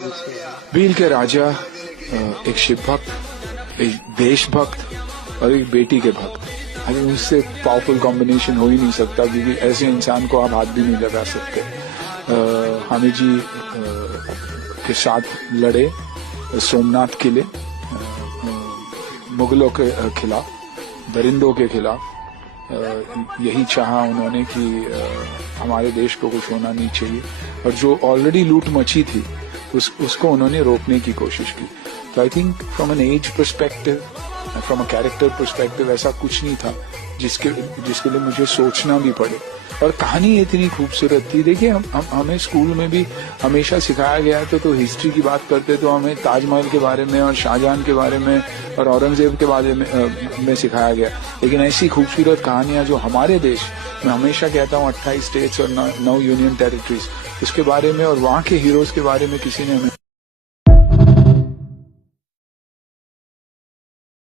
भील के राजा एक शिव भक्त, एक देशभक्त और एक बेटी के भक्त। अरे उससे पावरफुल कॉम्बिनेशन हो ही नहीं सकता, क्योंकि ऐसे इंसान को आप हाथ भी नहीं लगा सकते। हामी जी के साथ लड़े सोमनाथ किले, मुगलों के खिलाफ, दरिंदों के खिलाफ। यही चाहा उन्होंने कि हमारे देश को कुछ होना नहीं चाहिए, और जो ऑलरेडी लूट मची थी उसको उन्होंने रोकने की कोशिश की। तो I think from an age perspective, from a character perspective ऐसा कुछ नहीं था जिसके लिए मुझे सोचना भी पड़े। और कहानी इतनी खूबसूरत थी। देखिए, हमें स्कूल में भी हमेशा सिखाया गया तो हिस्ट्री की बात करते तो हमें ताजमहल के बारे में और शाहजहां के बारे में और औरंगजेब के बारे में सिखाया गया, लेकिन ऐसी खूबसूरत कहानियां जो हमारे देश, मैं हमेशा कहता हूँ 28 स्टेट्स और 9 यूनियन टेरिटरीज, उसके बारे में और वहाँ के हीरोज के बारे में किसी ने हमें